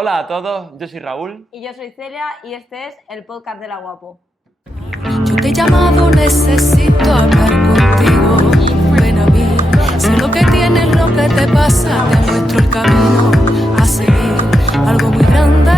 Hola a todos, yo soy Raúl. Y yo soy Celia y este es el podcast de La Guapo. Yo te he llamado, necesito hablar contigo. Ven a mí, sé lo que tienes, lo que te pasa. Te muestro el camino a seguir. Algo muy grande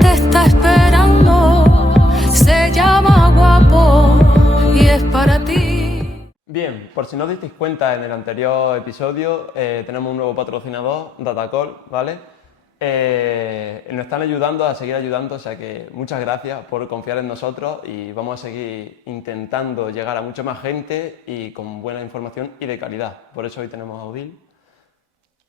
te está esperando. Se llama Guapo y es para ti. Bien, por si no os disteis cuenta en el anterior episodio, tenemos un nuevo patrocinador, Datacall, ¿vale? Nos están ayudando a seguir ayudando, o sea que muchas gracias por confiar en nosotros y vamos a seguir intentando llegar a mucha más gente y con buena información y de calidad. Por eso hoy tenemos a Odil.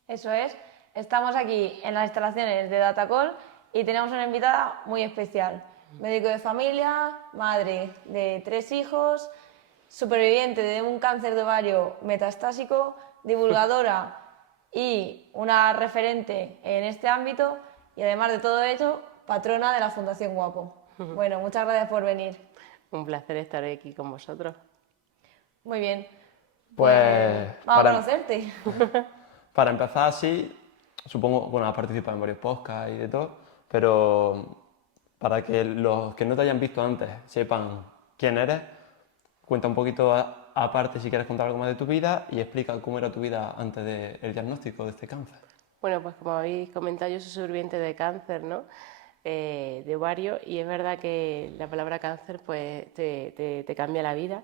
Eso es, estamos aquí en las instalaciones de Datacall y tenemos una invitada muy especial. Médico de familia, madre de 3 hijos, superviviente de un cáncer de ovario metastásico, divulgadora y una referente en este ámbito y además de todo ello, patrona de la Fundación Guapo. Bueno, muchas gracias por venir. Un placer estar aquí con vosotros. Muy bien. Pues Vamos a conocerte. Para empezar así, supongo, bueno, has participado en varios podcasts y de todo, pero para que los que no te hayan visto antes sepan quién eres, cuenta un poquito aparte si quieres contar algo más de tu vida y explica cómo era tu vida antes del diagnóstico de este cáncer. Bueno, pues como habéis comentado, yo soy superviviente de cáncer, ¿no? De ovario, y es verdad que la palabra cáncer pues te cambia la vida.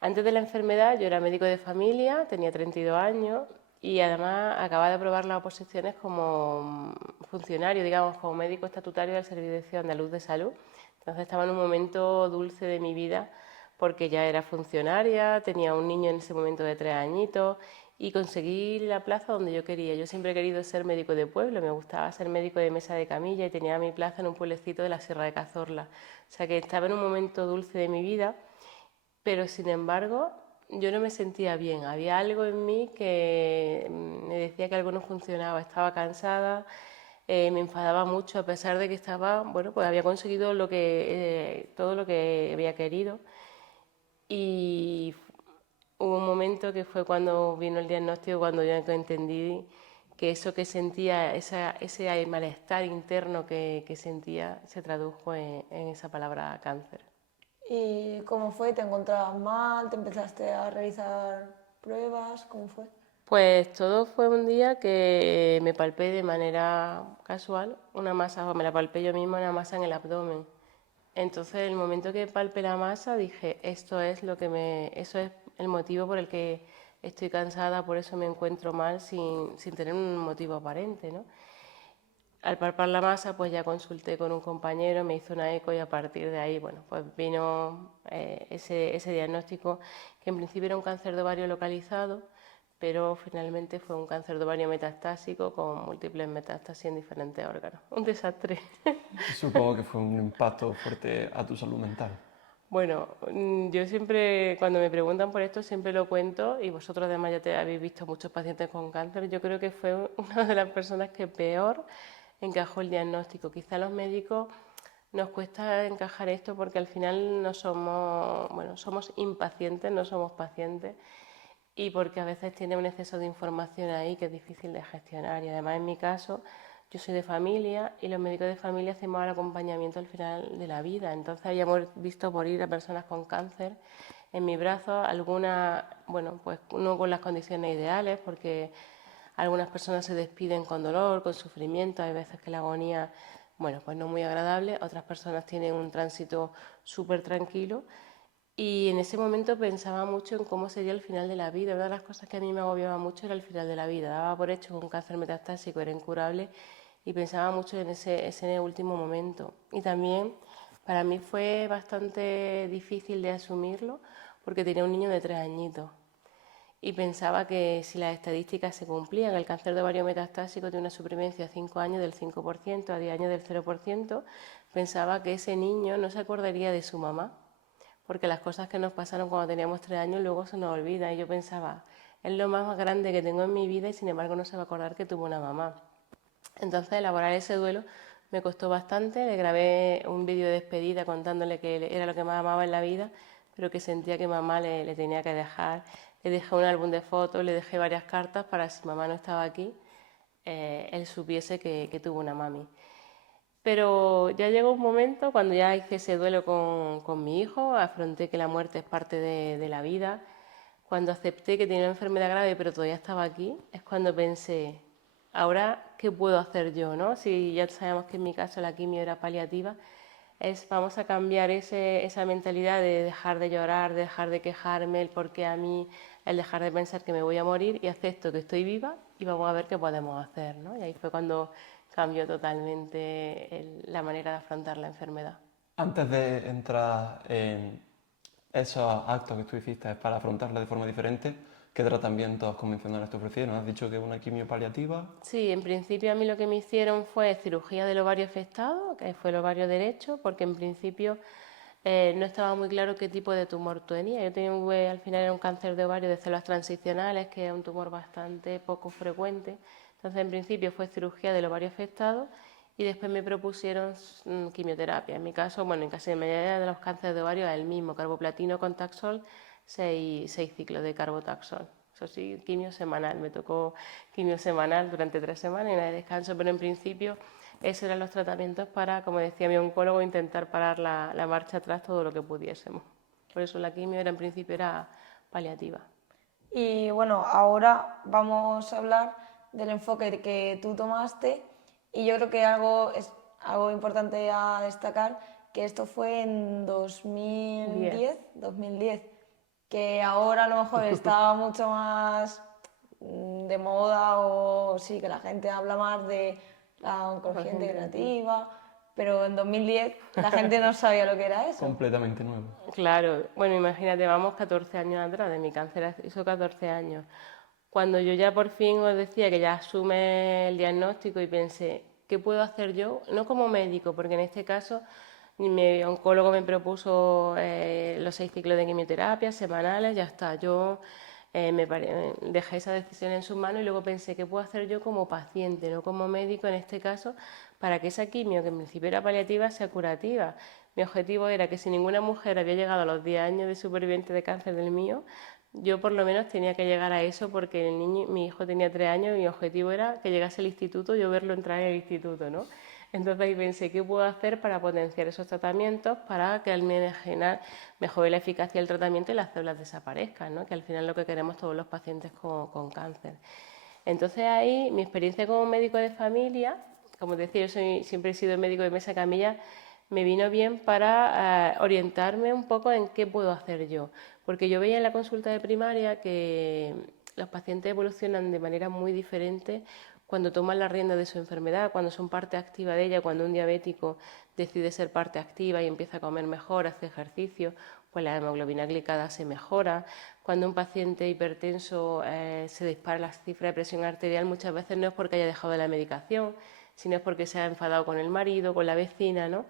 Antes de la enfermedad yo era médico de familia, tenía 32 años y además acababa de aprobar las oposiciones como funcionario, digamos, como médico estatutario del Servicio Andaluz de Salud. Entonces estaba en un momento dulce de mi vida porque ya era funcionaria, tenía un niño en ese momento de 3 añitos y conseguí la plaza donde yo quería. Yo siempre he querido ser médico de pueblo, me gustaba ser médico de mesa de camilla y tenía mi plaza en un pueblecito de la Sierra de Cazorla. O sea que estaba en un momento dulce de mi vida, pero sin embargo yo no me sentía bien. Había algo en mí que me decía que algo no funcionaba, estaba cansada, me enfadaba mucho a pesar de que estaba, bueno, pues había conseguido todo lo que había querido. Y hubo un momento que fue cuando vino el diagnóstico, cuando yo entendí que eso que sentía, ese malestar interno que sentía, se tradujo en esa palabra cáncer. ¿Y cómo fue? ¿Te encontrabas mal? ¿Te empezaste a realizar pruebas? ¿Cómo fue? Pues todo fue un día que me palpé de manera casual una masa, o me la palpé yo misma, una masa en el abdomen. Entonces, el momento que palpé la masa, dije, eso es el motivo por el que estoy cansada, por eso me encuentro mal sin tener un motivo aparente, ¿no? Al palpar la masa, pues ya consulté con un compañero, me hizo una eco y a partir de ahí, bueno, pues vino ese diagnóstico que en principio era un cáncer de ovario localizado, pero finalmente fue un cáncer de ovario metastásico con múltiples metástasis en diferentes órganos. Un desastre. Supongo que fue un impacto fuerte a tu salud mental. Bueno, yo siempre, cuando me preguntan por esto, siempre lo cuento y vosotros además ya te habéis visto muchos pacientes con cáncer. Yo creo que fue una de las personas que peor encajó el diagnóstico. Quizá a los médicos nos cuesta encajar esto porque al final no somos, bueno, somos impacientes, no somos pacientes y porque a veces tiene un exceso de información ahí que es difícil de gestionar. Y además en mi caso, yo soy de familia y los médicos de familia hacemos el acompañamiento al final de la vida. Entonces habíamos visto morir a personas con cáncer en mi brazo, algunas, bueno, pues no con las condiciones ideales porque algunas personas se despiden con dolor, con sufrimiento, hay veces que la agonía, bueno, pues no es muy agradable, otras personas tienen un tránsito súper tranquilo. Y en ese momento pensaba mucho en cómo sería el final de la vida. Una de las cosas que a mí me agobiaba mucho era el final de la vida. Daba por hecho que un cáncer metastásico era incurable y pensaba mucho en ese último momento. Y también para mí fue bastante difícil de asumirlo porque tenía un niño de 3 añitos. Y pensaba que si las estadísticas se cumplían, el cáncer de ovario metastásico tiene una supervivencia a 5 años del 5%, a 10 años del 0%, pensaba que ese niño no se acordaría de su mamá porque las cosas que nos pasaron cuando teníamos 3 años luego se nos olvidan. Y yo pensaba, es lo más grande que tengo en mi vida y sin embargo no se va a acordar que tuvo una mamá. Entonces elaborar ese duelo me costó bastante, le grabé un vídeo de despedida contándole que era lo que más amaba en la vida, pero que sentía que mamá le tenía que dejar. Le dejé un álbum de fotos, le dejé varias cartas para si mamá no estaba aquí, él supiese que tuvo una mami. Pero ya llegó un momento cuando ya hice ese duelo con mi hijo, afronté que la muerte es parte de la vida, cuando acepté que tenía una enfermedad grave pero todavía estaba aquí, es cuando pensé, ahora, ¿qué puedo hacer yo, no? Si ya sabemos que en mi caso la quimio era paliativa, vamos a cambiar esa mentalidad de dejar de llorar, de dejar de quejarme, el por qué a mí, el dejar de pensar que me voy a morir y acepto que estoy viva y vamos a ver qué podemos hacer, ¿no? Y ahí fue cuando cambió totalmente la manera de afrontar la enfermedad. Antes de entrar en esos actos que tú hiciste para afrontarla de forma diferente, ¿qué tratamientos convencionales te ofrecieron? ¿Has dicho que una quimio paliativa? Sí, en principio a mí lo que me hicieron fue cirugía del ovario afectado, que fue el ovario derecho, porque en principio no estaba muy claro qué tipo de tumor tenía. Yo tenía al final era un cáncer de ovario de células transicionales, que es un tumor bastante poco frecuente. Entonces, en principio fue cirugía del ovario afectado y después me propusieron quimioterapia. En mi caso, bueno, en casi la mayoría de los cánceres de ovario es el mismo, carboplatino con Taxol, 6 ciclos de carbotaxol. Eso sí, quimio semanal. Me tocó quimio semanal durante 3 semanas y nada de descanso, pero en principio esos eran los tratamientos para, como decía mi oncólogo, intentar parar la marcha atrás todo lo que pudiésemos. Por eso la quimio en principio era paliativa. Y bueno, ahora vamos a hablar del enfoque que tú tomaste y yo creo que es algo importante a destacar, que esto fue en 2010, que ahora a lo mejor está mucho más de moda o sí, que la gente habla más de la oncología integrativa, pero en 2010 la gente no sabía lo que era eso. Completamente nuevo. Claro, bueno, imagínate, vamos 14 años atrás de mi cáncer, hizo 14 años. Cuando yo ya por fin os decía que ya asume el diagnóstico y pensé, ¿qué puedo hacer yo? No como médico, porque en este caso mi oncólogo me propuso los 6 ciclos de quimioterapia semanales, ya está. Yo dejé esa decisión en sus manos y luego pensé, ¿qué puedo hacer yo como paciente, no como médico en este caso, para que esa quimio, que en principio era paliativa, sea curativa? Mi objetivo era que si ninguna mujer había llegado a los 10 años de superviviente de cáncer del mío, yo por lo menos tenía que llegar a eso porque mi hijo tenía 3 años y mi objetivo era que llegase al instituto y yo verlo entrar en el instituto, ¿no? Entonces ahí pensé, ¿qué puedo hacer para potenciar esos tratamientos para que al final mejore la eficacia del tratamiento y las células desaparezcan, ¿no? Que al final es lo que queremos todos los pacientes con cáncer. Entonces ahí mi experiencia como médico de familia, como decía, siempre he sido médico de mesa camilla, me vino bien para orientarme un poco en qué puedo hacer yo. Porque yo veía en la consulta de primaria que los pacientes evolucionan de manera muy diferente cuando toman la rienda de su enfermedad, cuando son parte activa de ella, cuando un diabético decide ser parte activa y empieza a comer mejor, hace ejercicio, pues la hemoglobina glicada se mejora. Cuando un paciente hipertenso se dispara la cifra de presión arterial, muchas veces no es porque haya dejado la medicación, sino es porque se ha enfadado con el marido, con la vecina, ¿no?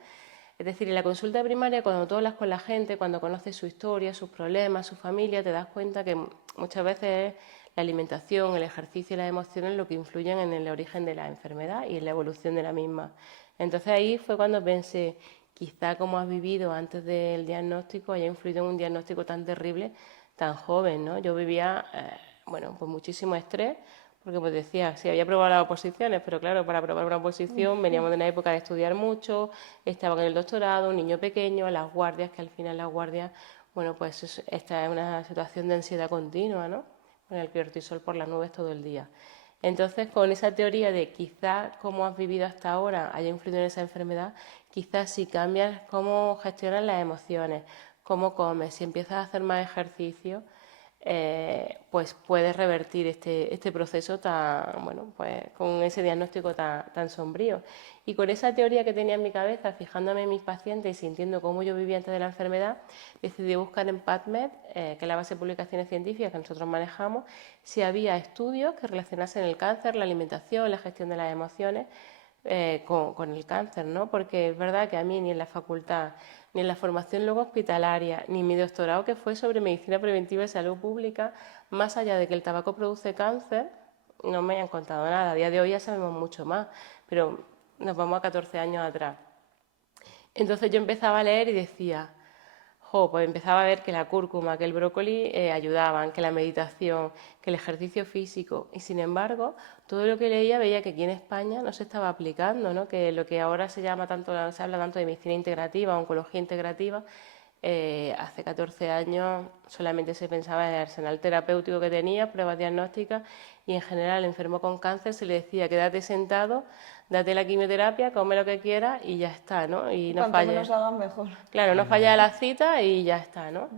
Es decir, en la consulta primaria, cuando tú hablas con la gente, cuando conoces su historia, sus problemas, su familia, te das cuenta que muchas veces es la alimentación, el ejercicio y las emociones lo que influyen en el origen de la enfermedad y en la evolución de la misma. Entonces ahí fue cuando pensé, quizá como has vivido antes del diagnóstico haya influido en un diagnóstico tan terrible, tan joven, ¿no? Yo vivía, pues muchísimo estrés, porque pues decía, sí, había probado las oposiciones, pero claro, para probar una oposición veníamos de una época de estudiar mucho, estaba en el doctorado, un niño pequeño, las guardias, que al final las guardias, bueno, pues esta es una situación de ansiedad continua, ¿no? Con el cortisol por las nubes todo el día. Entonces, con esa teoría de quizás cómo has vivido hasta ahora haya influido en esa enfermedad, quizás si cambias cómo gestionas las emociones, cómo comes, si empiezas a hacer más ejercicio, pues puedes revertir este proceso pues con ese diagnóstico tan sombrío. Y con esa teoría que tenía en mi cabeza, fijándome en mis pacientes y sintiendo cómo yo vivía antes de la enfermedad, decidí buscar en PubMed, que es la base de publicaciones científicas que nosotros manejamos, si había estudios que relacionasen el cáncer, la alimentación, la gestión de las emociones con el cáncer, ¿no? Porque es verdad que a mí ni en la facultad, ni en la formación luego hospitalaria, ni mi doctorado que fue sobre medicina preventiva y salud pública, más allá de que el tabaco produce cáncer, no me hayan contado nada. A día de hoy ya sabemos mucho más, pero nos vamos a 14 años atrás. Entonces yo empezaba a leer y decía, pues empezaba a ver que la cúrcuma, que el brócoli ayudaban, que la meditación, que el ejercicio físico. Y sin embargo, todo lo que leía veía que aquí en España no se estaba aplicando, ¿no? Que lo que ahora se llama tanto, se habla tanto de medicina integrativa, oncología integrativa, hace 14 años solamente se pensaba en el arsenal terapéutico que tenía, pruebas diagnósticas, y en general al enfermo con cáncer se le decía quédate sentado, date la quimioterapia, come lo que quieras y ya está, ¿no? Y no Cuanto falla. menos hagan, mejor. Claro, no falla la cita y ya está, ¿no?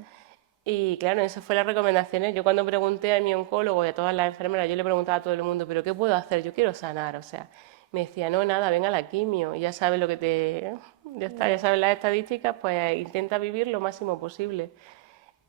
Y claro, esas fueron las recomendaciones. Yo cuando pregunté a mi oncólogo y a todas las enfermeras, yo le preguntaba a todo el mundo, ¿pero qué puedo hacer? Yo quiero sanar, o sea, me decía, no, nada, venga a la quimio, y ya sabes lo que te... Ya está, ya sabes las estadísticas, pues intenta vivir lo máximo posible.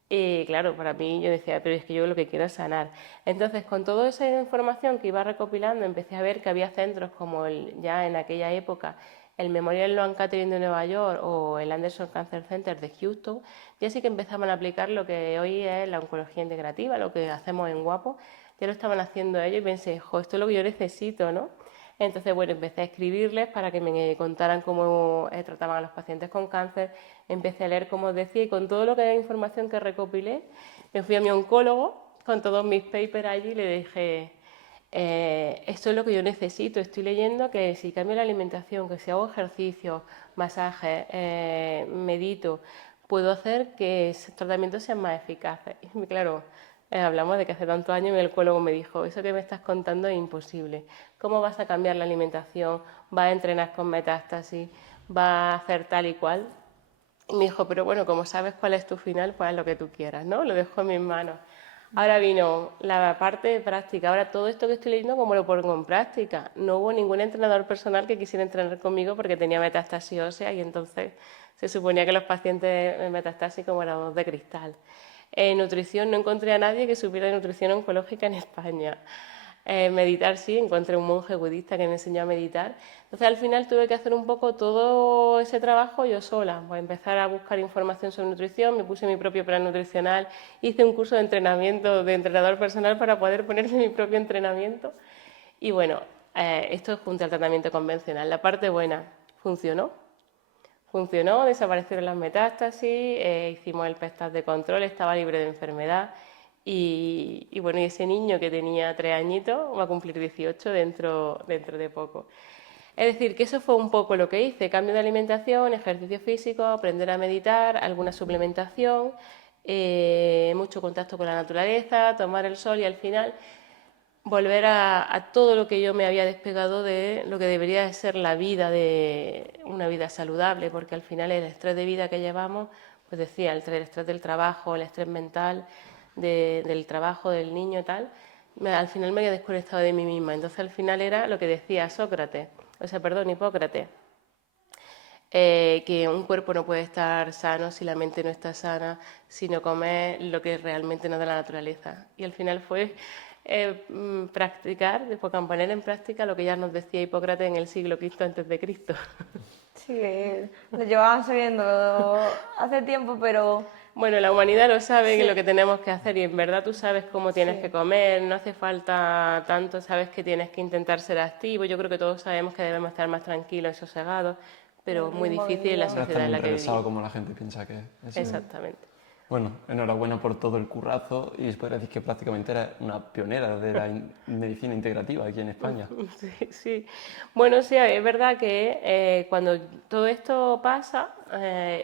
Y claro, para mí yo decía, pero es que yo lo que quiero es sanar. Entonces, con toda esa información que iba recopilando, empecé a ver que había centros como ya en aquella época el Memorial Sloan Kettering de Nueva York o el Anderson Cancer Center de Houston, ya sí que empezaban a aplicar lo que hoy es la oncología integrativa, lo que hacemos en Guapo, ya lo estaban haciendo ellos y pensé, jo, esto es lo que yo necesito, ¿no? Entonces, bueno, empecé a escribirles para que me contaran cómo trataban a los pacientes con cáncer, empecé a leer, como os decía, y con todo lo que era información que recopilé, me fui a mi oncólogo con todos mis papers allí y le dije, esto es lo que yo necesito, estoy leyendo que si cambio la alimentación, que si hago ejercicio, masajes, medito, puedo hacer que esos tratamientos sean más eficaces. Y claro, hablamos de que hace tantos años mi oncólogo me dijo, eso que me estás contando es imposible. ¿Cómo vas a cambiar la alimentación? ¿Vas a entrenar con metástasis? ¿Vas a hacer tal y cual? Y me dijo, pero bueno, como sabes cuál es tu final, pues haz lo que tú quieras, ¿no? Lo dejo en mis manos. Ahora vino la parte de práctica. Ahora todo esto que estoy leyendo, ¿cómo lo pongo en práctica? No hubo ningún entrenador personal que quisiera entrenar conmigo porque tenía metástasis ósea y entonces se suponía que los pacientes metastásicos eran de cristal. En nutrición no encontré a nadie que supiera de nutrición oncológica en España. Meditar sí, encontré un monje budista que me enseñó a meditar. Entonces al final tuve que hacer un poco todo ese trabajo yo sola, pues empezar a buscar información sobre nutrición, me puse mi propio plan nutricional, hice un curso de entrenamiento de entrenador personal para poder ponerme mi propio entrenamiento y bueno, esto es junto al tratamiento convencional. La parte buena, funcionó. Funcionó, desaparecieron las metástasis, hicimos el PET de control, estaba libre de enfermedad y bueno, y ese niño que tenía 3 añitos va a cumplir 18 dentro de poco. Es decir, que eso fue un poco lo que hice, cambio de alimentación, ejercicio físico, aprender a meditar, alguna suplementación, mucho contacto con la naturaleza, tomar el sol y al final volver a todo lo que yo me había despegado de lo que debería de ser la vida, de una vida saludable, porque al final el estrés de vida que llevamos, pues decía, el estrés del trabajo, el estrés mental del trabajo, del niño y tal, al final me había desconectado de mí misma. Entonces al final era lo que decía Sócrates, Hipócrates, que un cuerpo no puede estar sano si la mente no está sana, si no come lo que realmente nos da la naturaleza. Y al final fue practicar, después poner en práctica lo que ya nos decía Hipócrates en el siglo V antes de Cristo. Sí, lo llevaban sabiendo hace tiempo, pero... Bueno, la humanidad lo sabe, Sí. que lo que tenemos que hacer y en verdad tú sabes cómo tienes Sí. que comer, no hace falta tanto, sabes que tienes que intentar ser activo. Yo creo que todos sabemos que debemos estar más tranquilos y sosegados, pero El muy ritmo de difícil en la vida. No es sociedad tan en la que enrevesado vivimos. como la gente piensa que es. Exactamente. Bueno, enhorabuena por todo el currazo y se podría decir que prácticamente eres una pionera de la medicina integrativa aquí en España. Sí, sí. Bueno, sí, es verdad que cuando todo esto pasa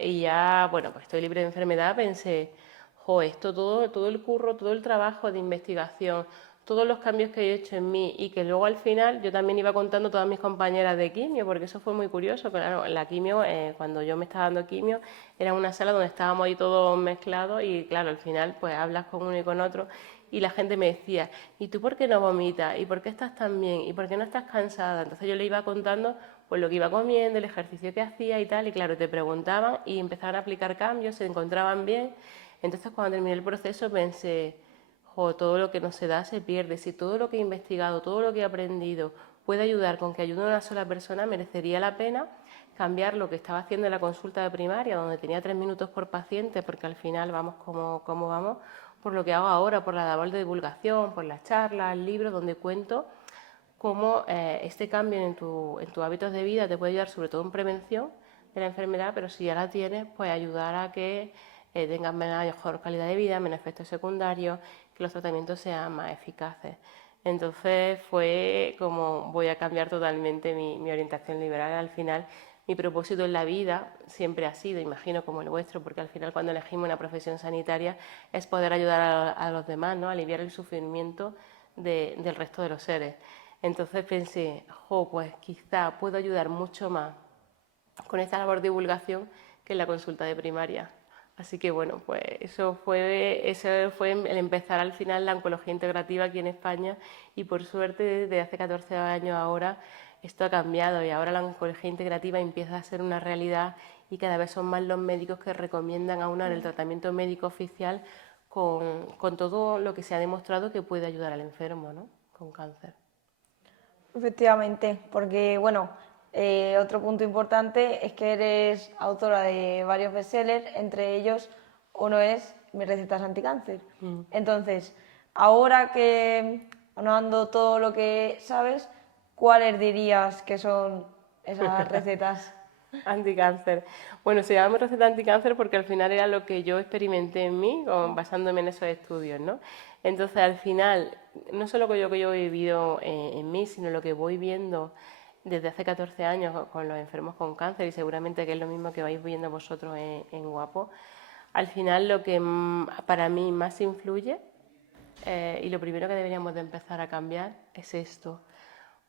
y ya, bueno, pues estoy libre de enfermedad, pensé, jo, esto todo el curro, todo el trabajo de investigación, todos los cambios que he hecho en mí y que luego al final yo también iba contando a todas mis compañeras de quimio, porque eso fue muy curioso, claro, la quimio, cuando yo me estaba dando quimio, era una sala donde estábamos ahí todos mezclados y claro, al final pues hablas con uno y con otro y la gente me decía, ¿y tú por qué no vomitas? ¿Y por qué estás tan bien? ¿Y por qué no estás cansada? Entonces yo le iba contando pues lo que iba comiendo, el ejercicio que hacía y tal, y claro, te preguntaban y empezaban a aplicar cambios, se encontraban bien. Entonces cuando terminé el proceso pensé, jo, todo lo que no se da se pierde, si todo lo que he investigado, todo lo que he aprendido puede ayudar con que ayude a una sola persona, merecería la pena cambiar lo que estaba haciendo en la consulta de primaria, donde tenía 3 minutos por paciente, porque al final vamos como vamos, por lo que hago ahora, por la labor de divulgación, por las charlas, libros, donde cuento cómo este cambio en tus hábitos de vida te puede ayudar sobre todo en prevención de la enfermedad, pero si ya la tienes, pues ayudar a que tengan mejor calidad de vida, menos efectos secundarios, que los tratamientos sean más eficaces. Entonces fue como voy a cambiar totalmente mi orientación liberal. Al final, mi propósito en la vida siempre ha sido, imagino como el vuestro, porque al final cuando elegimos una profesión sanitaria es poder ayudar a los demás, ¿no? Aliviar el sufrimiento del resto de los seres. Entonces pensé, pues quizá puedo ayudar mucho más con esta labor de divulgación que en la consulta de primaria. Así que bueno, pues eso fue el empezar al final la oncología integrativa aquí en España, y por suerte desde hace 14 años ahora esto ha cambiado y ahora la oncología integrativa empieza a ser una realidad y cada vez son más los médicos que recomiendan aunar el tratamiento médico oficial con todo lo que se ha demostrado que puede ayudar al enfermo, ¿no? Con cáncer. Efectivamente, porque bueno, otro punto importante es que eres autora de varios bestsellers, entre ellos uno es Mis recetas anticáncer. Entonces, ahora que anotando todo lo que sabes, ¿cuáles dirías que son esas recetas? Anticáncer. Bueno, se llama receta anticáncer porque al final era lo que yo experimenté en mí, basándome en esos estudios, ¿no? Entonces, al final, no solo que yo he vivido en mí, sino lo que voy viendo desde hace 14 años con los enfermos con cáncer, y seguramente que es lo mismo que vais viendo vosotros en Guapo. Al final, lo que para mí más influye y lo primero que deberíamos de empezar a cambiar es esto,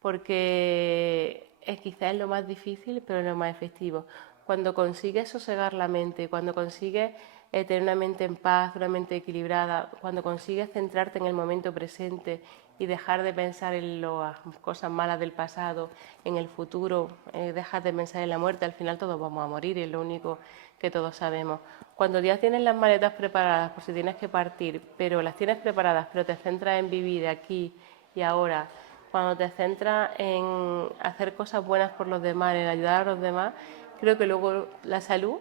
porque quizás es lo más difícil, pero lo más efectivo. Cuando consigues sosegar la mente, cuando consigues tener una mente en paz, una mente equilibrada, cuando consigues centrarte en el momento presente y dejar de pensar en las cosas malas del pasado, en el futuro, dejas de pensar en la muerte, al final todos vamos a morir y es lo único que todos sabemos. Cuando ya tienes las maletas preparadas por si tienes que partir, pero las tienes preparadas, pero te centras en vivir aquí y ahora, cuando te centras en hacer cosas buenas por los demás, en ayudar a los demás, creo que luego la salud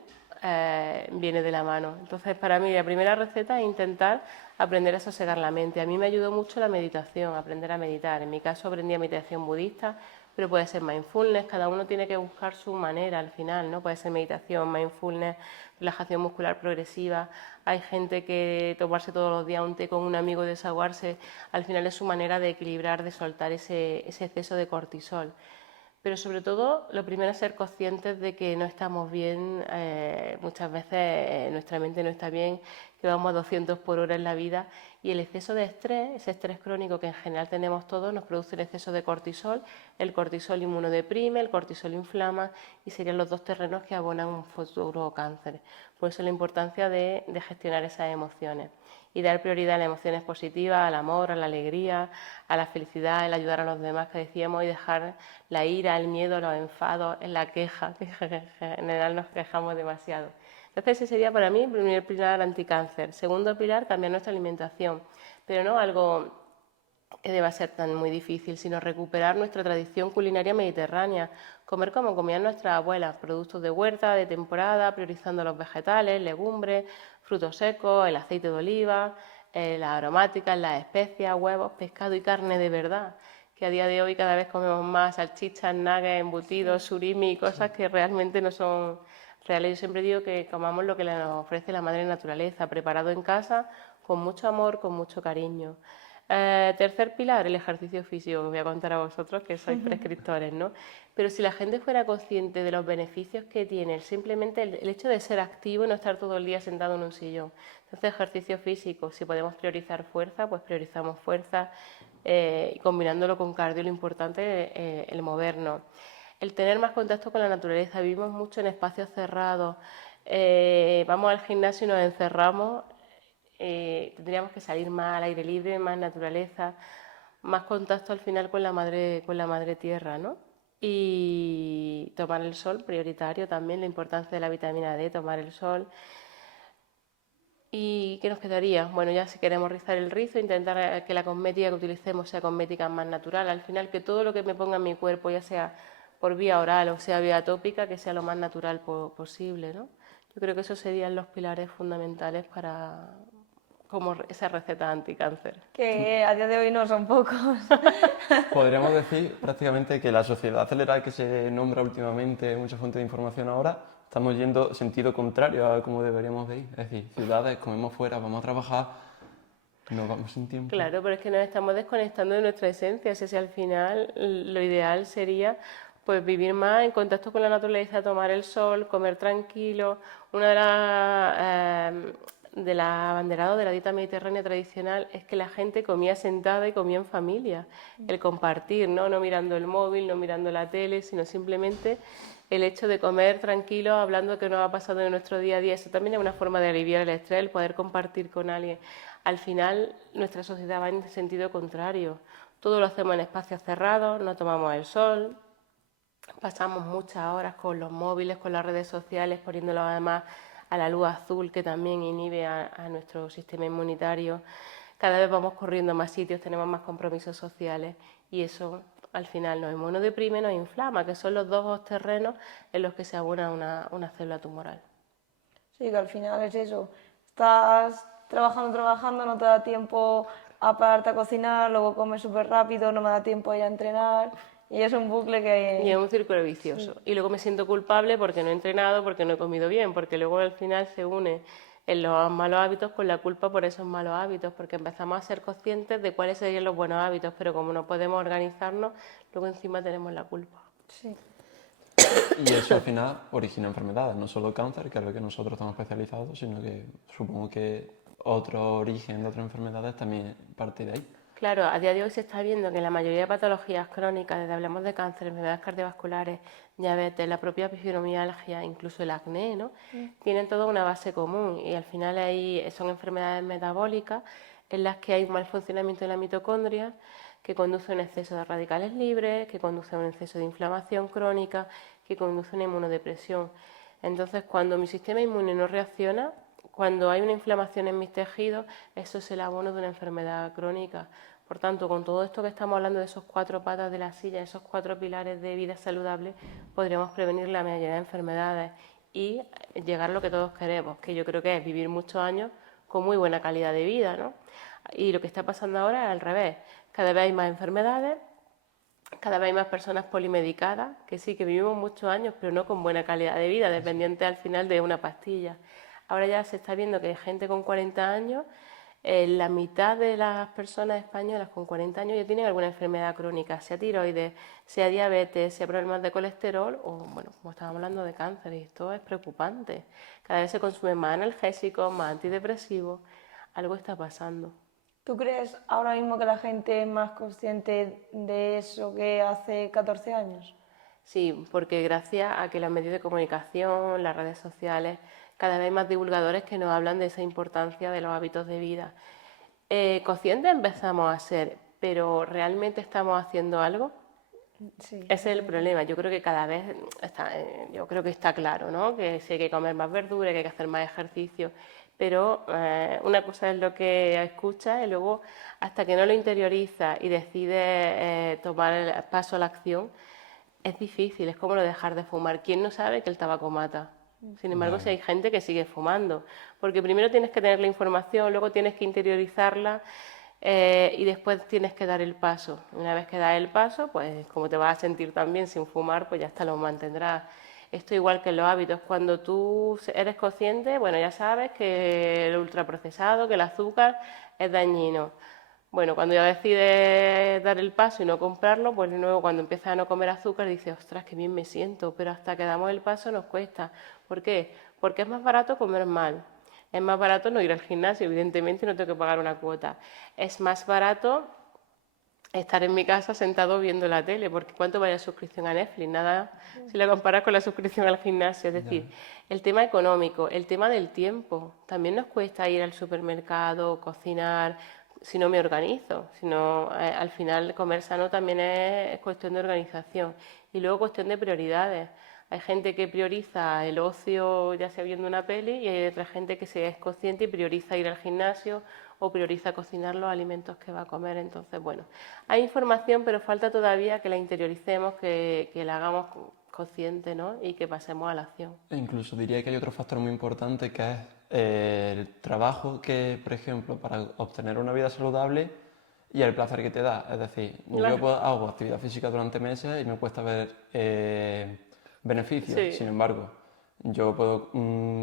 viene de la mano. Entonces, para mí, la primera receta es intentar aprender a sosegar la mente. A mí me ayudó mucho la meditación, aprender a meditar. En mi caso, aprendí a meditación budista, pero puede ser mindfulness, cada uno tiene que buscar su manera al final, ¿no? Puede ser meditación, mindfulness, relajación muscular progresiva. Hay gente que tomarse todos los días un té con un amigo, desahogarse, al final es su manera de equilibrar, de soltar ese exceso de cortisol. Pero sobre todo, lo primero es ser conscientes de que no estamos bien, muchas veces nuestra mente no está bien, que vamos a 200 por hora en la vida, y el exceso de estrés, ese estrés crónico que en general tenemos todos, nos produce el exceso de cortisol. El cortisol inmunodeprime, el cortisol inflama, y serían los dos terrenos que abonan un futuro cáncer. Por eso la importancia de gestionar esas emociones y dar prioridad a las emociones positivas, al amor, a la alegría, a la felicidad, el ayudar a los demás que decíamos, y dejar la ira, el miedo, los enfados, en la queja, que en general nos quejamos demasiado. Entonces ese sería para mí el primer pilar anticáncer. Segundo pilar, cambiar nuestra alimentación, pero no algo que deba ser tan muy difícil, sino recuperar nuestra tradición culinaria mediterránea, comer como comían nuestras abuelas, productos de huerta, de temporada, priorizando los vegetales, legumbres, frutos secos, el aceite de oliva, las aromáticas, las especias, huevos, pescado y carne de verdad, que a día de hoy cada vez comemos más salchichas, nuggets, embutidos, surimi, cosas que realmente no son reales. Yo siempre digo que comamos lo que nos ofrece la madre naturaleza, preparado en casa, con mucho amor, con mucho cariño. Tercer pilar, el ejercicio físico, que voy a contar a vosotros que sois prescriptores, ¿no? Pero si la gente fuera consciente de los beneficios que tiene simplemente el hecho de ser activo y no estar todo el día sentado en un sillón. Entonces, ejercicio físico, si podemos priorizar fuerza, pues priorizamos fuerza, y combinándolo con cardio, lo importante es el movernos. El tener más contacto con la naturaleza. Vivimos mucho en espacios cerrados, vamos al gimnasio y nos encerramos. Tendríamos que salir más al aire libre, más naturaleza, más contacto al final con la madre tierra, ¿no? Y tomar el sol, prioritario también, la importancia de la vitamina D, tomar el sol. ¿Y qué nos quedaría? Bueno, ya si queremos rizar el rizo, intentar que la cosmética que utilicemos sea cosmética más natural. Al final, que todo lo que me ponga en mi cuerpo, ya sea por vía oral o sea vía tópica, que sea lo más natural posible, ¿no? Yo creo que esos serían los pilares fundamentales para como esa receta anticáncer. Que a día de hoy no son pocos. Podríamos decir prácticamente que la sociedad acelerada que se nombra últimamente, mucha fuente de información ahora, estamos yendo sentido contrario a cómo deberíamos de ir. Es decir, ciudades, comemos fuera, vamos a trabajar, nos vamos sin tiempo. Claro, pero es que nos estamos desconectando de nuestra esencia. O sea, si al final lo ideal sería pues vivir más en contacto con la naturaleza, tomar el sol, comer tranquilo. Una de las abanderados de la dieta mediterránea tradicional es que la gente comía sentada y comía en familia. El compartir, ¿no? No mirando el móvil, no mirando la tele, sino simplemente el hecho de comer tranquilo, hablando de qué nos ha pasado en nuestro día a día. Eso también es una forma de aliviar el estrés, el poder compartir con alguien. Al final, nuestra sociedad va en sentido contrario. Todo lo hacemos en espacios cerrados, no tomamos el sol, pasamos muchas horas con los móviles, con las redes sociales, poniéndolos además a la luz azul, que también inhibe a nuestro sistema inmunitario. Cada vez vamos corriendo a más sitios, tenemos más compromisos sociales y eso al final nos inmunodeprime, nos inflama, que son los dos terrenos en los que se abona una célula tumoral. Sí, que al final es eso. Estás trabajando, no te da tiempo a pararte a cocinar, luego comes súper rápido, no me da tiempo a ir a entrenar. Y es un bucle que... Y es un círculo vicioso. Sí. Y luego me siento culpable porque no he entrenado, porque no he comido bien, porque luego al final se une en los malos hábitos con la culpa por esos malos hábitos, porque empezamos a ser conscientes de cuáles serían los buenos hábitos, pero como no podemos organizarnos, luego encima tenemos la culpa. Sí. Y eso al final origina enfermedades, no solo cáncer, que es lo que nosotros estamos especializados, sino que supongo que otro origen de otras enfermedades también parte de ahí. Claro, a día de hoy se está viendo que la mayoría de patologías crónicas, desde hablamos de cáncer, enfermedades cardiovasculares, diabetes, la propia fibromialgia, incluso el acné, ¿no? Tienen toda una base común y al final son enfermedades metabólicas en las que hay un mal funcionamiento de la mitocondria que conduce a un exceso de radicales libres, que conduce a un exceso de inflamación crónica, que conduce a una inmunodepresión. Entonces, cuando mi sistema inmune no reacciona, cuando hay una inflamación en mis tejidos, eso es el abono de una enfermedad crónica. Por tanto, con todo esto que estamos hablando de esos 4 patas de la silla, esos 4 pilares de vida saludable, podríamos prevenir la mayoría de enfermedades y llegar a lo que todos queremos, que yo creo que es vivir muchos años con muy buena calidad de vida, ¿no? Y lo que está pasando ahora es al revés. Cada vez hay más enfermedades, cada vez hay más personas polimedicadas, que sí, que vivimos muchos años, pero no con buena calidad de vida, dependiente al final de una pastilla. Ahora ya se está viendo que hay gente con 40 años, la mitad de las personas españolas con 40 años ya tienen alguna enfermedad crónica, sea tiroides, sea diabetes, sea problemas de colesterol o, bueno, como estábamos hablando de cáncer, y esto es preocupante. Cada vez se consumen más analgésicos, más antidepresivos, algo está pasando. ¿Tú crees ahora mismo que la gente es más consciente de eso que hace 14 años? Sí, porque gracias a que los medios de comunicación, las redes sociales, cada vez hay más divulgadores que nos hablan de esa importancia de los hábitos de vida. Conscientes empezamos a ser, pero ¿realmente estamos haciendo algo? Sí. Ese es el problema. Yo creo que cada vez está claro, ¿no? Que sí hay que comer más verdura, que hay que hacer más ejercicio, pero una cosa es lo que escuchas y luego hasta que no lo interioriza y decide tomar el paso a la acción, es difícil, es como lo de dejar de fumar. ¿Quién no sabe que el tabaco mata? Sin embargo, si hay gente que sigue fumando, porque primero tienes que tener la información, luego tienes que interiorizarla y después tienes que dar el paso. Una vez que das el paso, pues como te vas a sentir también sin fumar, pues ya hasta lo mantendrás. Esto igual que en los hábitos, cuando tú eres consciente, bueno, ya sabes que el ultraprocesado, que el azúcar es dañino. Bueno, cuando ya decides dar el paso y no comprarlo, pues luego cuando empiezas a no comer azúcar dices, ostras, qué bien me siento, pero hasta que damos el paso nos cuesta. ¿Por qué? Porque es más barato comer mal. Es más barato no ir al gimnasio, evidentemente no tengo que pagar una cuota. Es más barato estar en mi casa sentado viendo la tele, porque ¿cuánto vale la suscripción a Netflix? Nada, si la comparas con la suscripción al gimnasio. Es decir, el tema económico, el tema del tiempo. También nos cuesta ir al supermercado, cocinar, si no me organizo. Al final comer sano también es cuestión de organización. Y luego cuestión de prioridades. Hay gente que prioriza el ocio ya sea viendo una peli y hay otra gente que se es consciente y prioriza ir al gimnasio o prioriza cocinar los alimentos que va a comer. Entonces, bueno, hay información, pero falta todavía que la interioricemos, que la hagamos consciente, ¿no? Y que pasemos a la acción. E incluso diría que hay otro factor muy importante que es el trabajo que, por ejemplo, para obtener una vida saludable y el placer que te da. Es decir, Claro. yo hago actividad física durante meses y me cuesta ver beneficios. Sí. Sin embargo, yo puedo,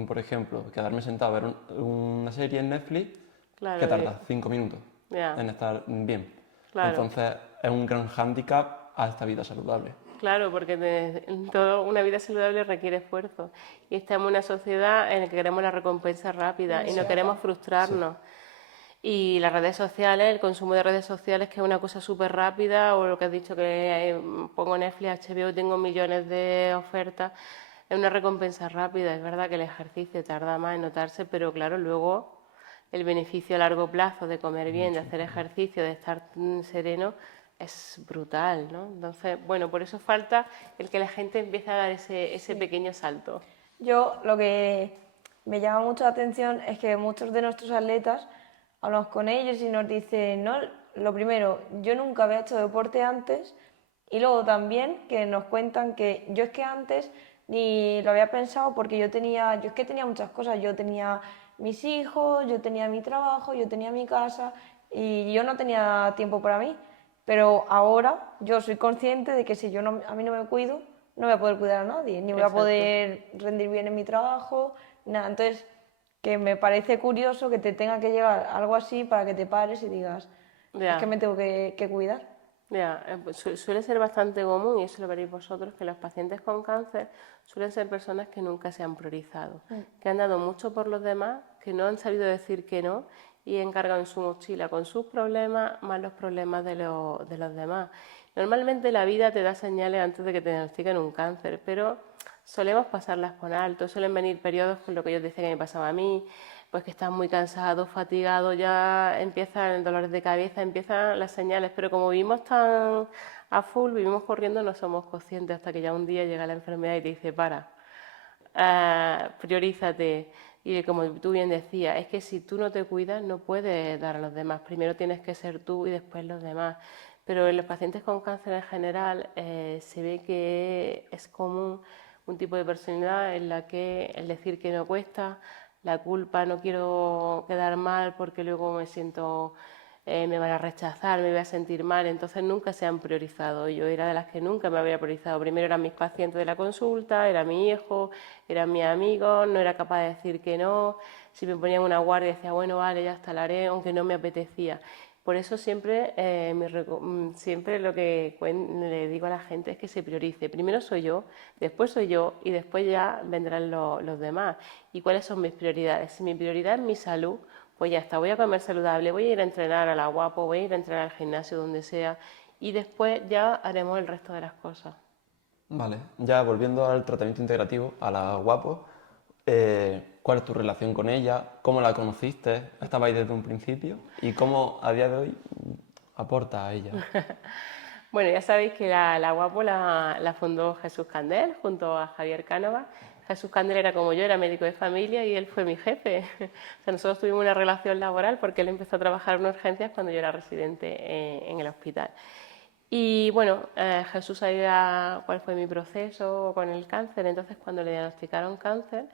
por ejemplo, quedarme sentado a ver una serie en Netflix Claro, que tarda 5 minutos Ya. en estar bien. Claro. Entonces, es un gran hándicap a esta vida saludable. Claro, porque toda una vida saludable requiere esfuerzo. Y estamos en una sociedad en la que queremos la recompensa rápida y no queremos frustrarnos. Y las redes sociales, el consumo de redes sociales, que es una cosa súper rápida, o lo que has dicho que pongo Netflix, HBO, tengo millones de ofertas, es una recompensa rápida. Es verdad que el ejercicio tarda más en notarse, pero claro, luego el beneficio a largo plazo de comer bien, de hacer ejercicio, de estar sereno, es brutal, ¿no? Entonces, bueno, por eso falta el que la gente empiece a dar ese pequeño salto. Yo lo que me llama mucho la atención es que muchos de nuestros atletas hablamos con ellos y nos dicen, no, lo primero, yo nunca había hecho deporte antes, y luego también que nos cuentan que yo es que antes ni lo había pensado porque yo es que tenía muchas cosas, yo tenía mis hijos, yo tenía mi trabajo, yo tenía mi casa y yo no tenía tiempo para mí. Pero ahora yo soy consciente de que si yo a mí no me cuido, no voy a poder cuidar a nadie, ni voy a Exacto. poder rendir bien en mi trabajo, nada. Entonces, que me parece curioso que te tenga que llevar algo así para que te pares y digas, Ya. es que me tengo que cuidar. Ya, pues suele ser bastante común, y eso lo veréis vosotros, que los pacientes con cáncer suelen ser personas que nunca se han priorizado, que han dado mucho por los demás, que no han sabido decir que no y han cargado en su mochila con sus problemas más los problemas de los demás. Normalmente la vida te da señales antes de que te diagnostiquen un cáncer, pero solemos pasarlas por alto, suelen venir periodos con lo que yo decía que me pasaba a mí, pues que estás muy cansado, fatigado, ya empiezan el dolor de cabeza, empiezan las señales, pero como vivimos tan a full, vivimos corriendo, no somos conscientes hasta que ya un día llega la enfermedad y te dice, priorízate. Y como tú bien decías, es que si tú no te cuidas no puedes dar a los demás, primero tienes que ser tú y después los demás. Pero en los pacientes con cáncer en general se ve que es común un tipo de personalidad en la que el decir que no cuesta, la culpa, no quiero quedar mal porque luego me siento, me van a rechazar, me voy a sentir mal, entonces nunca se han priorizado. Yo era de las que nunca me había priorizado. Primero eran mis pacientes de la consulta, era mi hijo, eran mis amigos, no era capaz de decir que no. Si me ponían una guardia decía, bueno, vale, ya está, la haré, aunque no me apetecía. Por eso siempre, siempre lo que le digo a la gente es que se priorice. Primero soy yo y después ya vendrán los demás. ¿Y cuáles son mis prioridades? Si mi prioridad es mi salud, pues ya está, voy a comer saludable, voy a ir a entrenar a la Guapo, voy a ir a entrenar al gimnasio, donde sea, y después ya haremos el resto de las cosas. Vale, ya volviendo al tratamiento integrativo, a la Guapo, ¿cuál es tu relación con ella? ¿Cómo la conociste? ¿Estabais desde un principio? ¿Y cómo a día de hoy aporta a ella? Bueno, ya sabéis que la Guapo la fundó Jesús Candel junto a Javier Cánova. Jesús Candel era como yo, era médico de familia y él fue mi jefe. O sea, nosotros tuvimos una relación laboral porque él empezó a trabajar en urgencias cuando yo era residente en el hospital. Y bueno, Jesús sabía cuál fue mi proceso con el cáncer, entonces cuando le diagnosticaron cáncer,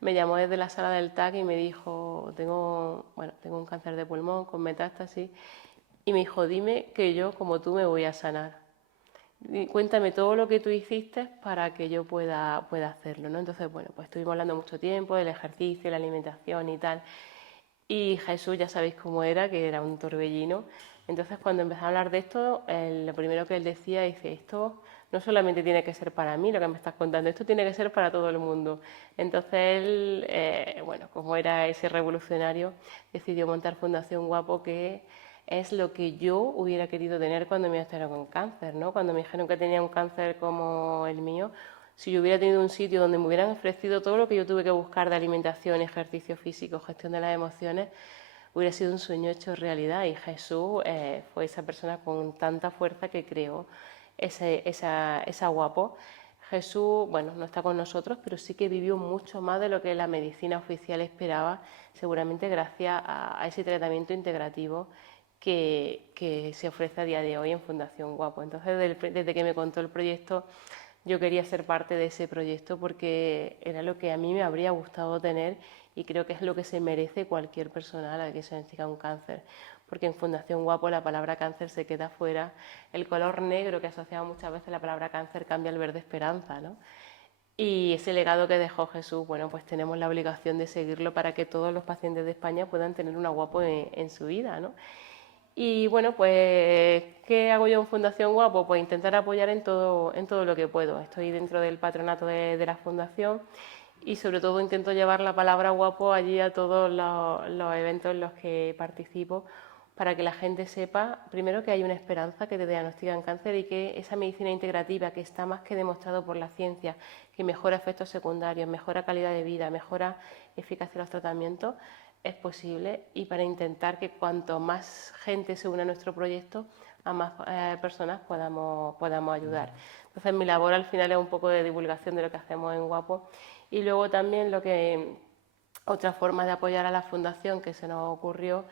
me llamó desde la sala del TAC y me dijo, tengo un cáncer de pulmón con metástasis, y me dijo, dime que yo como tú me voy a sanar. Y cuéntame todo lo que tú hiciste para que yo pueda hacerlo, ¿no? Entonces, bueno, pues estuvimos hablando mucho tiempo del ejercicio, la alimentación y tal. Y Jesús, ya sabéis cómo era, que era un torbellino. Entonces, cuando empezó a hablar de esto, lo primero que él decía, dice, esto no solamente tiene que ser para mí, lo que me estás contando, esto tiene que ser para todo el mundo. Entonces, él, bueno, como era ese revolucionario, decidió montar Fundación Guapo, que es lo que yo hubiera querido tener cuando me diagnosticaron con cáncer, ¿no? Cuando me dijeron que tenía un cáncer como el mío, si yo hubiera tenido un sitio donde me hubieran ofrecido todo lo que yo tuve que buscar de alimentación, ejercicio físico, gestión de las emociones, hubiera sido un sueño hecho realidad. Y Jesús fue esa persona con tanta fuerza que creó esa Guapo. Jesús, bueno, no está con nosotros, pero sí que vivió mucho más de lo que la medicina oficial esperaba, seguramente gracias a ese tratamiento integrativo que se ofrece a día de hoy en Fundación Guapo. Entonces, desde que me contó el proyecto, yo quería ser parte de ese proyecto porque era lo que a mí me habría gustado tener y creo que es lo que se merece cualquier persona a la que se diagnostica un cáncer. Porque en Fundación Guapo la palabra cáncer se queda fuera. El color negro que asociaba muchas veces la palabra cáncer cambia al verde esperanza, ¿no? Y ese legado que dejó Jesús, bueno, pues tenemos la obligación de seguirlo para que todos los pacientes de España puedan tener una Guapo en su vida, ¿no? Y bueno, pues, ¿qué hago yo en Fundación Guapo? Pues intentar apoyar en todo lo que puedo. Estoy dentro del patronato de la Fundación y sobre todo intento llevar la palabra guapo allí a todos los eventos en los que participo para que la gente sepa, primero, que hay una esperanza, que te diagnostican cáncer y que esa medicina integrativa, que está más que demostrado por la ciencia, que mejora efectos secundarios, mejora calidad de vida, mejora eficacia de los tratamientos, es posible, y para intentar que cuanto más gente se una a nuestro proyecto, a más personas podamos ayudar. Entonces mi labor al final es un poco de divulgación de lo que hacemos en Guapo, y luego también otra forma de apoyar a la fundación que se nos ocurrió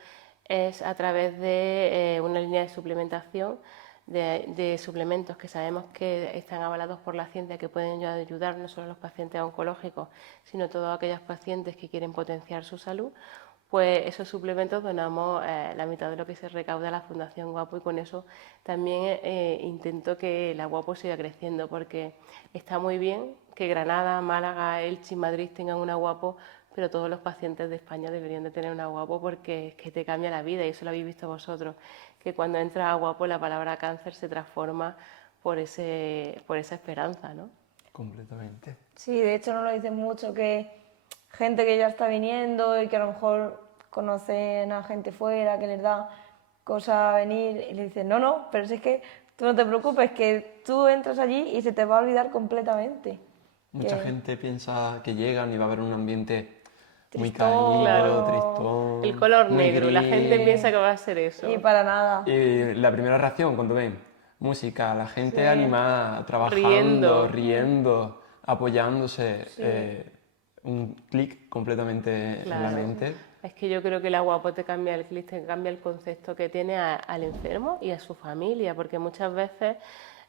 es a través de una línea de suplementación, de suplementos que sabemos que están avalados por la ciencia, que pueden ayudar no solo a los pacientes oncológicos, sino a todos aquellos pacientes que quieren potenciar su salud. Pues esos suplementos donamos la mitad de lo que se recauda a la Fundación Guapo, y con eso también intento que la Guapo siga creciendo, porque está muy bien que Granada, Málaga, Elche y Madrid tengan una Guapo, pero todos los pacientes de España deberían de tener una Guapo, porque es que te cambia la vida, y eso lo habéis visto vosotros, que cuando entras a Guapo la palabra cáncer se transforma por esa esperanza, ¿no? Completamente. Sí, de hecho nos lo dicen mucho, que gente que ya está viniendo y que a lo mejor conocen a gente fuera, que les da cosa venir, y le dicen, no, pero si es que tú no te preocupes, que tú entras allí y se te va a olvidar completamente. Mucha gente piensa que llegan y va a haber un ambiente muy Tristón, caído, claro. tristón, El color muy negro, la gente gris. piensa que va a ser eso. Y para nada. Y la primera reacción cuando ven música, la gente Sí. animada, trabajando, Riendo. riendo, apoyándose, un clic completamente en la Claro. mente. Es que yo creo que la Guapo te cambia el clic, te cambia el concepto que tiene al enfermo y a su familia, porque muchas veces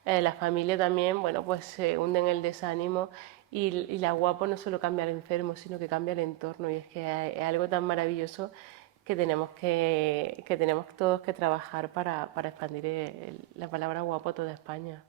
la familia también, bueno, pues se hunde en el desánimo, y la Guapo no solo cambia al enfermo, sino que cambia el entorno, y es que es algo tan maravilloso que tenemos todos que trabajar para expandir la palabra Guapo a toda España.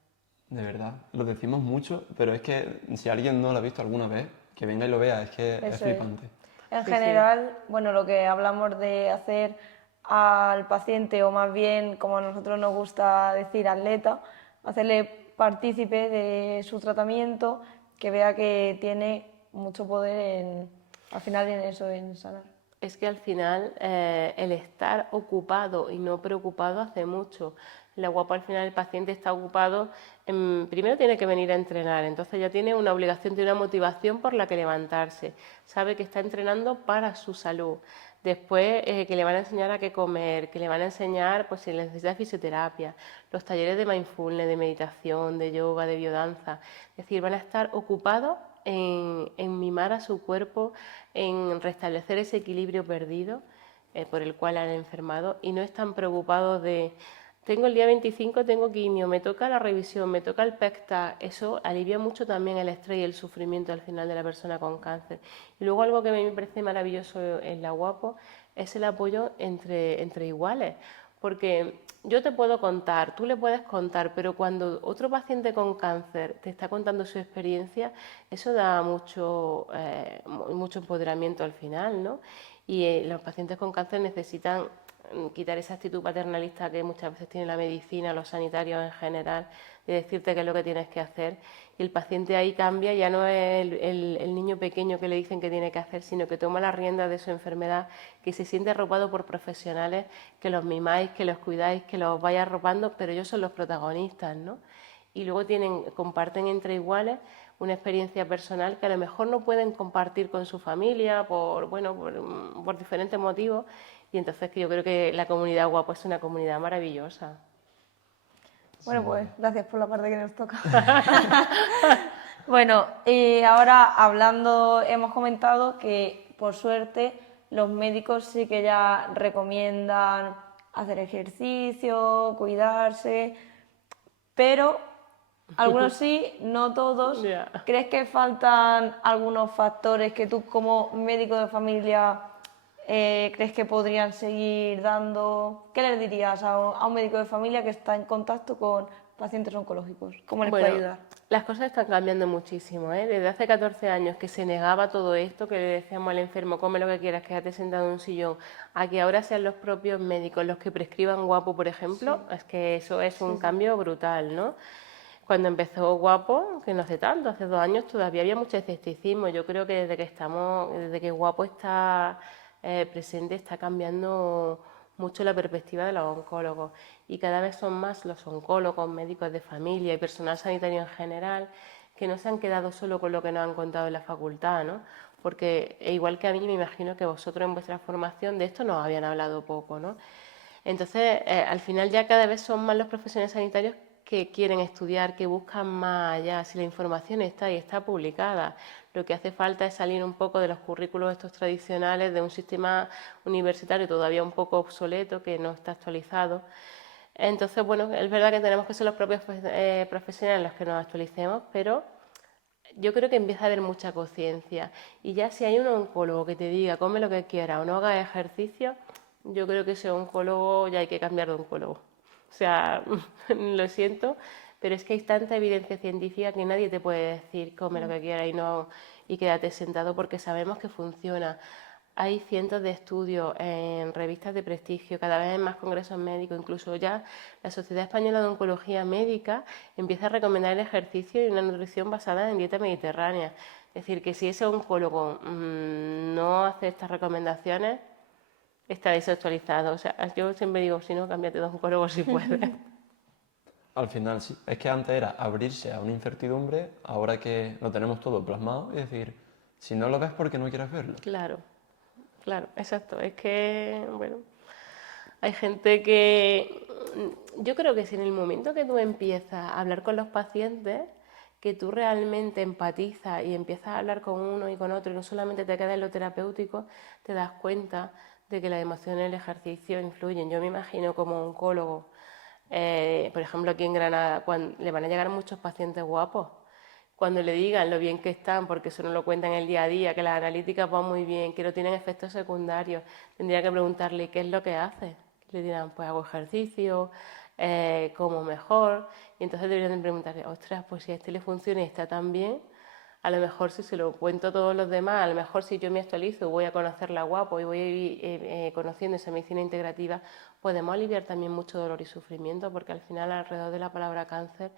De verdad, lo decimos mucho, pero es que si alguien no lo ha visto alguna vez, que venga y lo vea, es que es Eso es. flipante. En Sí, general, bueno, lo que hablamos de hacer al paciente, o más bien, como a nosotros nos gusta decir, atleta, hacerle partícipe de su tratamiento, que vea que tiene mucho poder al final en eso, en sanar. Es que al final el estar ocupado y no preocupado hace mucho. La Guapo, al final el paciente está ocupado, primero tiene que venir a entrenar, entonces ya tiene una obligación, tiene una motivación por la que levantarse, sabe que está entrenando para su salud. Después que le van a enseñar a qué comer, que le van a enseñar pues si necesita fisioterapia, los talleres de mindfulness, de meditación, de yoga, de biodanza. Es decir, van a estar ocupados en mimar a su cuerpo, en restablecer ese equilibrio perdido por el cual han enfermado, y no están preocupados de tengo el día 25, tengo quimio, me toca la revisión, me toca el PECTA. Eso alivia mucho también el estrés y el sufrimiento al final de la persona con cáncer. Y luego algo que a mí me parece maravilloso en la Guapo es el apoyo entre iguales. Porque yo te puedo contar, tú le puedes contar, pero cuando otro paciente con cáncer te está contando su experiencia, eso da mucho empoderamiento al final, ¿no? Y los pacientes con cáncer necesitan quitar esa actitud paternalista que muchas veces tiene la medicina, los sanitarios en general, de decirte qué es lo que tienes que hacer. Y el paciente ahí cambia, ya no es el niño pequeño que le dicen que tiene que hacer, sino que toma las riendas de su enfermedad, que se siente arropado por profesionales, que los mimáis, que los cuidáis, que los vais arropando, pero ellos son los protagonistas, ¿no? Y luego comparten entre iguales una experiencia personal que a lo mejor no pueden compartir con su familia por diferentes motivos. Y entonces yo creo que la comunidad Guapo es una comunidad maravillosa. Bueno, pues gracias por la parte que nos toca. Bueno, y ahora hemos comentado que por suerte los médicos sí que ya recomiendan hacer ejercicio, cuidarse, pero algunos sí, no todos. Ya. ¿Crees que faltan algunos factores que tú como médico de familia crees que podrían seguir dando? ¿Qué les dirías a un médico de familia que está en contacto con pacientes oncológicos? ¿Cómo les puede Bueno, ayudar? las cosas están cambiando muchísimo, ¿eh? Desde hace 14 años que se negaba todo esto, que le decíamos al enfermo, come lo que quieras, quédate sentado en un sillón, a que ahora sean los propios médicos los que prescriban Guapo, por ejemplo, es que eso es un cambio brutal, ¿no? Cuando empezó Guapo, que no hace tanto, hace 2 años, todavía había mucho escepticismo. Yo creo que desde que Guapo está presente, está cambiando mucho la perspectiva de los oncólogos. Y cada vez son más los oncólogos, médicos de familia y personal sanitario en general, que no se han quedado solo con lo que nos han contado en la facultad, ¿no? Porque igual que a mí, me imagino que vosotros en vuestra formación de esto nos habían hablado poco, ¿no? Entonces, al final ya cada vez son más los profesionales sanitarios que quieren estudiar, que buscan más allá. Si la información está y está publicada, lo que hace falta es salir un poco de los currículos estos tradicionales, de un sistema universitario todavía un poco obsoleto, que no está actualizado. Entonces, bueno, es verdad que tenemos que ser los propios profesionales los que nos actualicemos, pero yo creo que empieza a haber mucha conciencia. Y ya si hay un oncólogo que te diga come lo que quieras o no haga ejercicio, yo creo que ese oncólogo ya hay que cambiar de oncólogo. O sea, lo siento, pero es que hay tanta evidencia científica que nadie te puede decir come lo que quieras y quédate sentado porque sabemos que funciona. Hay cientos de estudios en revistas de prestigio, cada vez en más congresos médicos, incluso ya la Sociedad Española de Oncología Médica empieza a recomendar el ejercicio y una nutrición basada en dieta mediterránea. Es decir, que si ese oncólogo no hace estas recomendaciones, está desactualizado. O sea, yo siempre digo, si no, cámbiate de oncólogo si puedes. Al final sí. Es que antes era abrirse a una incertidumbre, ahora que lo tenemos todo plasmado y decir, si no lo ves porque no quieres verlo. Claro, claro, exacto. Es que, bueno, hay gente que... Yo creo que si en el momento que tú empiezas a hablar con los pacientes, que tú realmente empatizas y empiezas a hablar con uno y con otro y no solamente te quedas en lo terapéutico, te das cuenta de que las emociones y el ejercicio influyen. Yo me imagino como oncólogo, por ejemplo aquí en Granada, cuando le van a llegar muchos pacientes guapos, cuando le digan lo bien que están, porque eso no lo cuentan el día a día, que las analíticas van muy bien, que no tienen efectos secundarios, tendría que preguntarle qué es lo que hace. Le dirán, pues hago ejercicio, como mejor, y entonces deberían preguntarle, ostras, pues si a este le funciona y está tan bien, a lo mejor si se lo cuento a todos los demás, a lo mejor si yo me actualizo, voy a conocerla Guapo y voy a ir conociendo esa medicina integrativa, podemos aliviar también mucho dolor y sufrimiento, porque al final alrededor de la palabra cáncer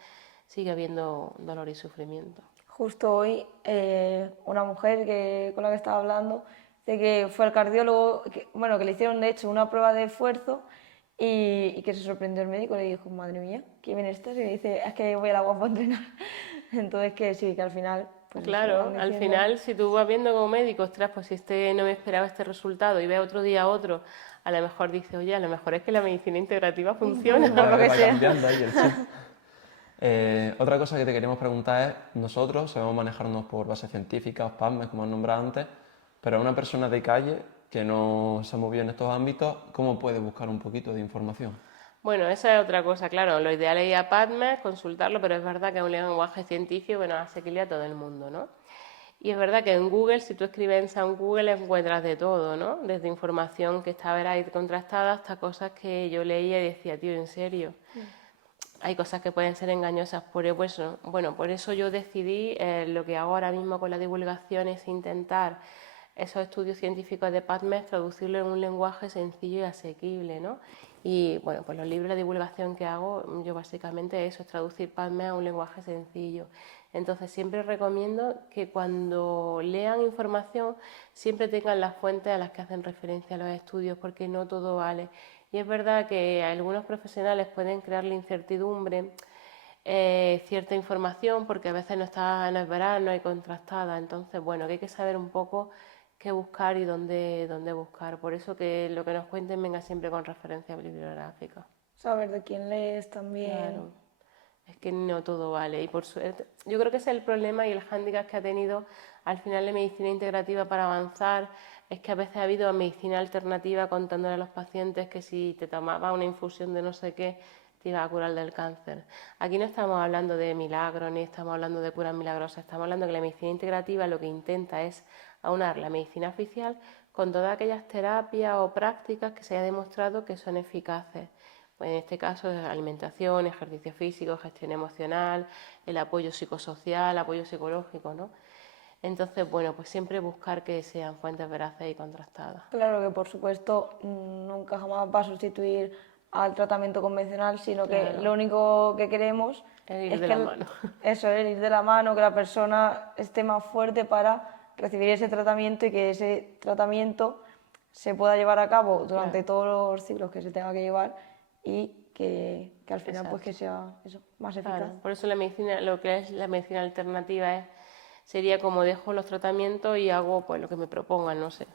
sigue habiendo dolor y sufrimiento. Justo hoy, una mujer con la que estaba hablando, de que fue al cardiólogo, bueno, que le hicieron de hecho una prueba de esfuerzo y que se sorprendió el médico, le dijo, madre mía, ¿qué bien estás? Y me dice, es que voy a la Guapo a entrenar. Entonces que sí, que al final... Pues claro, al final si tú vas viendo como médico, ostras, pues si no me esperaba este resultado y ve otro día otro, a lo mejor dice, oye, a lo mejor es que la medicina integrativa funciona. Por lo que Va sea. cambiando ahí el chip. Otra cosa que te queríamos preguntar es, nosotros sabemos manejarnos por bases científicas, PubMed, como has nombrado antes, pero a una persona de calle que no se ha movido en estos ámbitos, ¿cómo puede buscar un poquito de información? Bueno, esa es otra cosa, claro, lo ideal es ir a PubMed, consultarlo, pero es verdad que es un lenguaje científico, bueno, asequible a todo el mundo, ¿no? Y es verdad que en Google, si tú escribes en San Google, encuentras de todo, ¿no? Desde información que está ahí contrastada hasta cosas que yo leía y decía, tío, ¿en serio? Hay cosas que pueden ser engañosas por eso. Bueno, por eso yo decidí, lo que hago ahora mismo con la divulgación es intentar esos estudios científicos de PubMed, traducirlo en un lenguaje sencillo y asequible, ¿no? Y bueno, pues los libros de divulgación que hago, yo básicamente eso, es traducir PubMed a un lenguaje sencillo. Entonces siempre recomiendo que cuando lean información siempre tengan las fuentes a las que hacen referencia a los estudios, porque no todo vale. Y es verdad que algunos profesionales pueden crearle incertidumbre, cierta información, porque a veces no es veraz, no hay contrastada. Entonces, bueno, que hay que saber un poco qué buscar y dónde buscar. Por eso que lo que nos cuenten venga siempre con referencia bibliográfica. Saber de quién lees también. Claro. Es que no todo vale. Y por suerte, yo creo que ese es el problema y el hándicap que ha tenido al final la medicina integrativa para avanzar. Es que a veces ha habido medicina alternativa contándole a los pacientes que si te tomabas una infusión de no sé qué, te iba a curar del cáncer. Aquí no estamos hablando de milagros ni estamos hablando de curas milagrosas, estamos hablando que la medicina integrativa lo que intenta es aunar la medicina oficial con todas aquellas terapias o prácticas que se haya demostrado que son eficaces. Pues en este caso, alimentación, ejercicio físico, gestión emocional, el apoyo psicosocial, apoyo psicológico, ¿no? Entonces, bueno, pues siempre buscar que sean fuentes veraces y contrastadas. Claro que por supuesto nunca jamás va a sustituir al tratamiento convencional, sino que Claro. lo único que queremos Es ir es de que la mano. eso es ir de la mano, que la persona esté más fuerte para recibir ese tratamiento y que ese tratamiento se pueda llevar a cabo durante todos los ciclos que se tenga que llevar y que al final pues que sea eso, más eficaz. Claro, por eso la medicina, lo que es la medicina alternativa sería como dejo los tratamientos y hago pues lo que me propongan, no sé.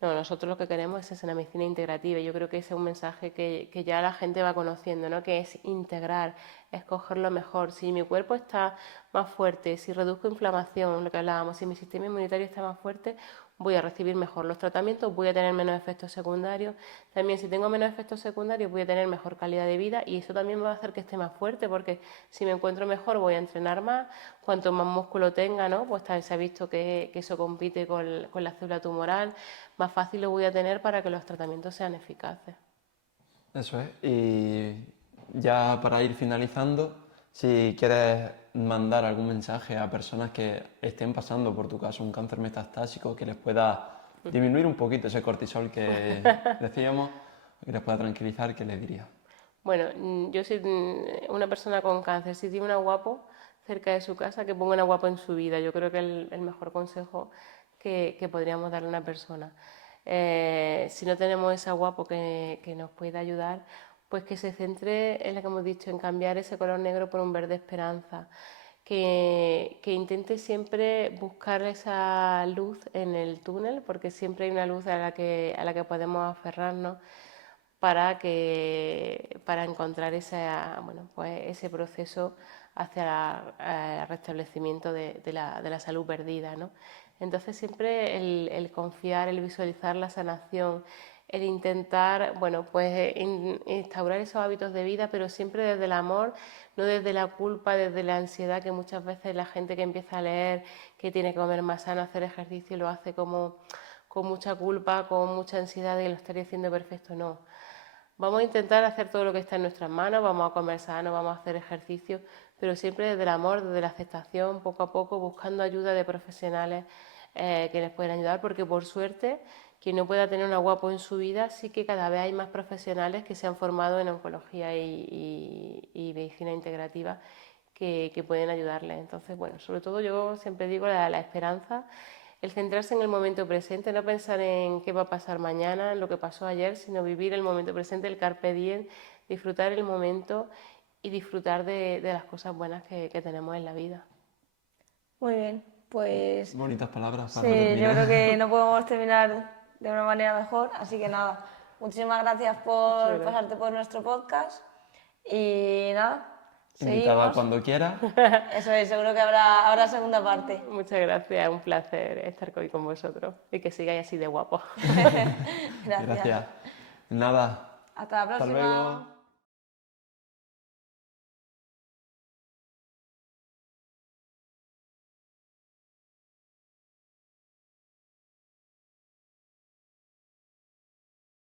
No, nosotros lo que queremos es una medicina integrativa. Yo creo que ese es un mensaje que ya la gente va conociendo, ¿no? Que es integrar, es coger lo mejor. Si mi cuerpo está más fuerte, si reduzco inflamación, lo que hablábamos, si mi sistema inmunitario está más fuerte, voy a recibir mejor los tratamientos, voy a tener menos efectos secundarios. También si tengo menos efectos secundarios voy a tener mejor calidad de vida y eso también va a hacer que esté más fuerte porque si me encuentro mejor voy a entrenar más, cuanto más músculo tenga, ¿no? Pues se ha visto que eso compite con la célula tumoral, más fácil lo voy a tener para que los tratamientos sean eficaces. Eso es. Y ya para ir finalizando, si quieres mandar algún mensaje a personas que estén pasando, por tu caso, un cáncer metastásico, que les pueda disminuir un poquito ese cortisol que decíamos, que les pueda tranquilizar, ¿qué les diría? Bueno, yo soy una persona con cáncer, si tiene una guapo cerca de su casa, que ponga una guapo en su vida. Yo creo que es el mejor consejo que podríamos darle a una persona. Si no tenemos esa guapo que nos pueda ayudar, pues que se centre en lo que hemos dicho, en cambiar ese color negro por un verde esperanza. Que intente siempre buscar esa luz en el túnel, porque siempre hay una luz a la que podemos aferrarnos para encontrar ese proceso hacia el restablecimiento de la salud perdida, ¿no? Entonces siempre el confiar, el visualizar la sanación, el intentar, instaurar esos hábitos de vida, pero siempre desde el amor, no desde la culpa, desde la ansiedad, que muchas veces la gente que empieza a leer que tiene que comer más sano, hacer ejercicio, lo hace como con mucha culpa, con mucha ansiedad de que lo estaría haciendo perfecto, no. Vamos a intentar hacer todo lo que está en nuestras manos, vamos a comer sano, vamos a hacer ejercicio, pero siempre desde el amor, desde la aceptación, poco a poco, buscando ayuda de profesionales que les puedan ayudar, porque por suerte, quien no pueda tener una guapo en su vida, sí que cada vez hay más profesionales que se han formado en oncología y medicina integrativa que pueden ayudarles. Entonces, bueno, sobre todo yo siempre digo la esperanza, el centrarse en el momento presente, no pensar en qué va a pasar mañana, en lo que pasó ayer, sino vivir el momento presente, el carpe diem, disfrutar el momento y disfrutar de las cosas buenas que tenemos en la vida. Muy bien, pues Bonitas palabras para sí, terminar. yo creo que no podemos terminar de una manera mejor, así que nada, muchísimas gracias por pasarte por nuestro podcast y nada, Invitada seguimos. cuando quiera. Eso es, seguro que habrá segunda parte. Muchas gracias, un placer estar hoy con vosotros y que sigáis así de guapos. Gracias. Gracias. Nada. Hasta la próxima. Hasta luego.